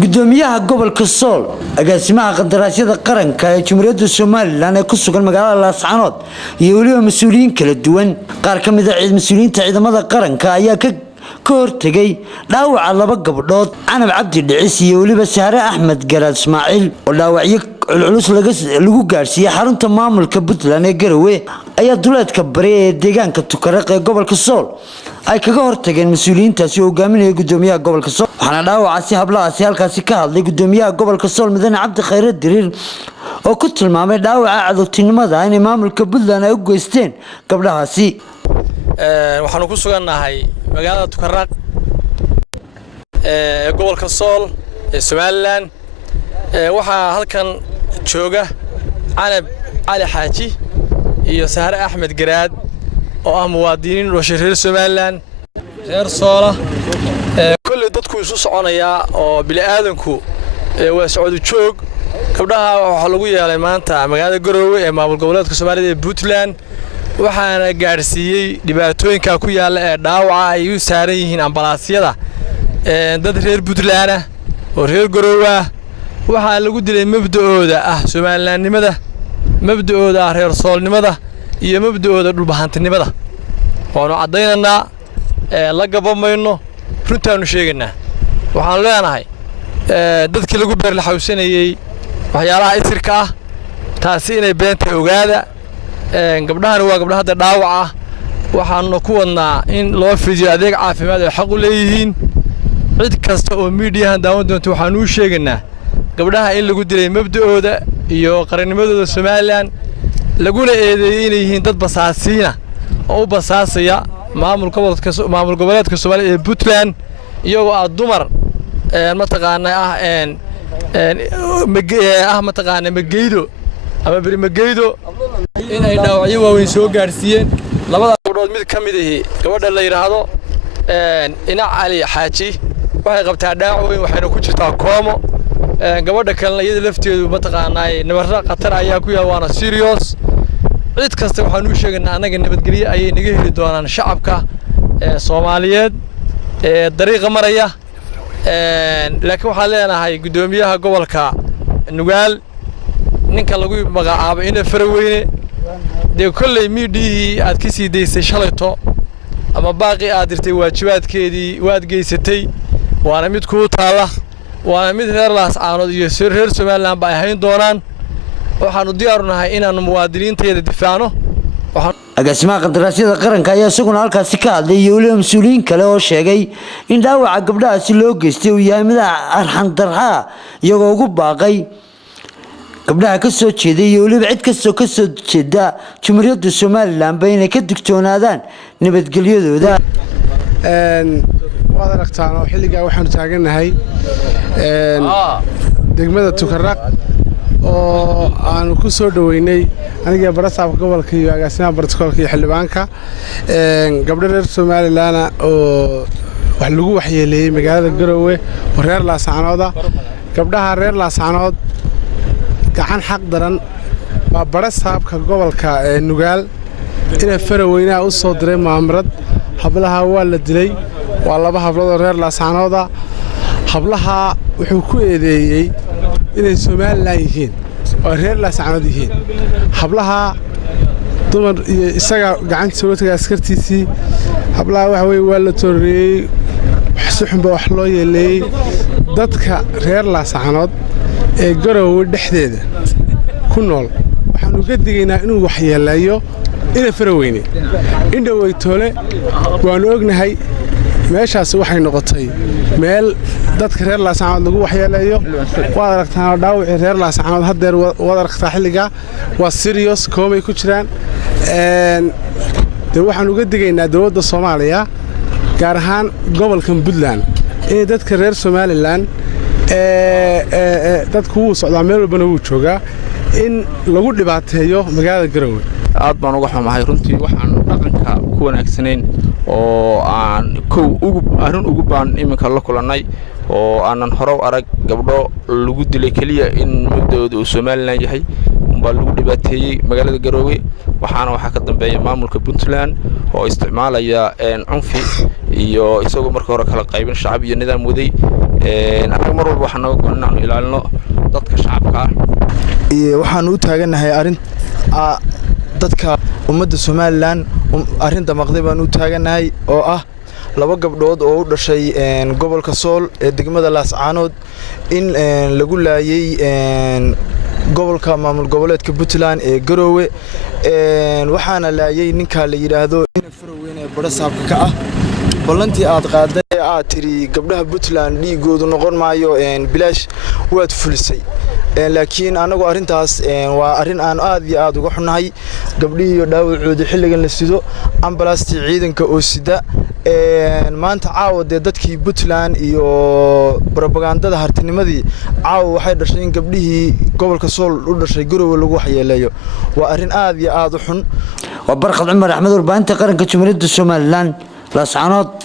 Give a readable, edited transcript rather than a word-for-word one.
gudoomiyaha gobolka Sool agaasimaha qandaraasyada qaranka ee Jamhuuriyadda Soomaaliland ee ku sugan magaalada Laascaanood iyo waliba mas'uuliyiin kala duwan qaar ka mid ah mas'uuliyiinta ciidamada qaranka ayaa ka hortagay dhaawaca laba gabdhood Canab Cabdi Dhicis iyo waliba Sahre Axmed Garaad Ismaaciil oo dhaawacyo culus lagu gaarsiiyay xarunta maamulka Puntland ee Garowe ayaa duleedka bari ee deegaanka Tukaraq ee gobolka Sool ay kaga hortageen mas'uuliyiintaasi oo hogaaminaya gudoomiyaha gobolka Sool waxaana dhaawacaasi hablahaasi halkaasi ka hadlay gudoomiyaha gobolka Sool Mudane Cabdi Khayr Diriir oo ku tilmaamay dhaawaca cadowtinimada in maamulka Puntland ay u geysteen gabdhahaasi waxaanu ku sugannahay magaalada Tukaraq ee gobolka Sool ee Soomaaliland waxaa halkan jooga Canab Cali Xaaji iyo Sahre Axmed Garaad oo ah muwaadiniin reer Soomaaliland reer Soola kulli dadku isu soconaya oo bini'aadanku waa socod joog gabdhaha waxa lagu yeelay maanta magaalada Garowe ee maamul goboleedka Soomaaliya ee Puntland waxaana gaarsiiyay dhibaatooyinka ku yaala ee dhaawaca ay u saaran yihiin ambalaasyada dad reer Puntland ah oo reer Garowe waxa lagu dilay mabda'ooda ah Soomaalilandnimada mabda'ooda reer Soolnimada iyo mabda'ooda dhulbahantinimada waanu cadeynaa la gabamayno runtaanu sheeganaa waxaan leenahay dadkii lagu beer la xawsanayay waxyaalaha isirka ah taasi inay beenta ogaada gabdhahan waa gabdhaha dhaawaca waxaanu ku wadnaa in loo fidiyo adeeg caafimaad oo xaq u leeyihiin cid kasta oo meediyahan daawan doonto waxaanu u sheeganaa gabdhaha in lagu dilay mabda'ooda iyo qarannimadooda Soomaaliland laguna eedeeyay inay yihiin dad basaasiina oo u basaasaya maamul goboleedka Soomaaliya ee Puntland iyagoo dumar mataqaanaa mataqaanaa mageydo ama bari mageydo in ay dhaawacyo waaweyn soo gaarsiiyeen labada gabdhood mid ka mid ah gabadha la yiraahdo Ina Cali Xaaji waxay qabtaa dhaawac weyn waxayna ku jirtaa koomo gabadha kalena iyada lafteedu mataqaanaa nabarra qatar ayaa ku yaal waana serious cid kasta waxaan u sheegnaa anaga nabadgelyo ayay naga heli doonaan shacabka Soomaaliyeed ee dariiqa maraya laakiin waxaan leenahay gudoomiyaha gobolka Nugaal ninka lagu magacaabo in Faraweyne de kulay miidii aad ka sii deysay shalayto ama baaqi aad dirtay waajibaadkeedii waad geysatay waana mid ku taala waana mid reer Laascaanood iyo reer Soomaaliland ba ay hayn doonaan waxaanu diyaar u nahay inaan muwaadiniinteeda difaacno agaasimaha qandaraasyada qaranka ayaa isaguna halkaasi ka hadlay iyo waliba mas'uuliyiin kale oo sheegay in dhaawaca gabdhahaasi loo geystay uu yahay mid arxan darxa iyagoo ugu baaqay gabdhaha ka soo jeeday iyo waliba cid kasta oo ka soo jeeda Jamhuuriyadda Soomaaliland inay ka digtoonaadaan nabadgelyadooda waad aragtaan oo xilliga waxaanu taaganahay degmada Tukaraq oo aanu ku soo dhaweynay aniga barasaabka gobolka iyo agaasimaha bartikolka iyo xildhibaanka gabdho reer Soomaaliland oo wax lagu waxyeeleeyay magaalada Garowe oo reer Laascaanood gabdhaha reer Laascaanood gacan xaq daran baa barasaabka gobolka Nugaal inay Faraweyne u soo diray maamirad hablaha waa la dilay waa laba hablood oo reer Laascaanood hablaha wuxuu ku eedeeyay inay Soomaaliland yihiin oo reer Laascaanood yihiin hablaha dumar iyo isaga gacanta soo tagay askartiisii hablaha waxa weey waa la tooriyay wax xunba wax loo yeelay dadka reer Laascaanood ee Garowe dhexdeeda ku nool waxaanu ka digaynaa inuu wax yeelayo in Faraweyne indhawey toole waanu ognahay meeshaas waxay noqotay meel dadka reer Laascaanood lagu waxyeelayo waad aragtaan dhaawacii reer Laascaanood hadeer waad aragtaa xilliga waa serious koomay ku jiraan waxaan uga digaynaa dawladda Soomaaliya gaar ahaan gobolka Puntland in dadka reer Soomaaliland dadku uu socdaa meel walbana uu joogaa in lagu dhibaateeyo magaalada Garowe aad baan uga xumahay runtii waxaan dhaqanka ku wanaagsanayn oo aan ugu baan iminka la kulanay oo aanan hore arag gabdho lagu dilay kaliya in muddo Soomaaliland yahay baa lagu dhibaateeyay magaalada Garowe waxa ka dambeeyay maamulka Puntland oo isticmaalaya cunfi iyo isagoo markii hore kala qaybin shacab iyo nidaam waday anaga mar walba waxaan nooga go'an inaanu ilaalino dadka shacabka waxaan u taaganahay arrin dadka ummadda Somaliland arrin damaqday baan u taaganahay oo ah laba gabdhood oo u dhashay gobolka Sool ee degmada Laascaanood in lagu laayay gobolka maamul goboleedka Puntland ee Garowe waxaana laayay ninka la yiraahdo in Faroweyn ee Barasaabka ka ah ballantii aad qaaday aad tiri gabdhaha Puntland dhiigoodu noqon maayo bilaash waad fulisay laakiin anagu arintaas waa arin aan aad iyo aad uga xunahay gabdhihii dhaawacooda xilligan la sido ambulance ciidanka oo sida maanta caawade dadkii Puntland iyo propagandada hartinimadii caaw waxay dhashay gabdhihii gobolka Sool u dhashay Garowe lagu waxyeeleeyo waa arin aad iyo aad u xun وبرخد عمر أحمد وربانت قرن كجمهورية الصوماليلان لاسعانات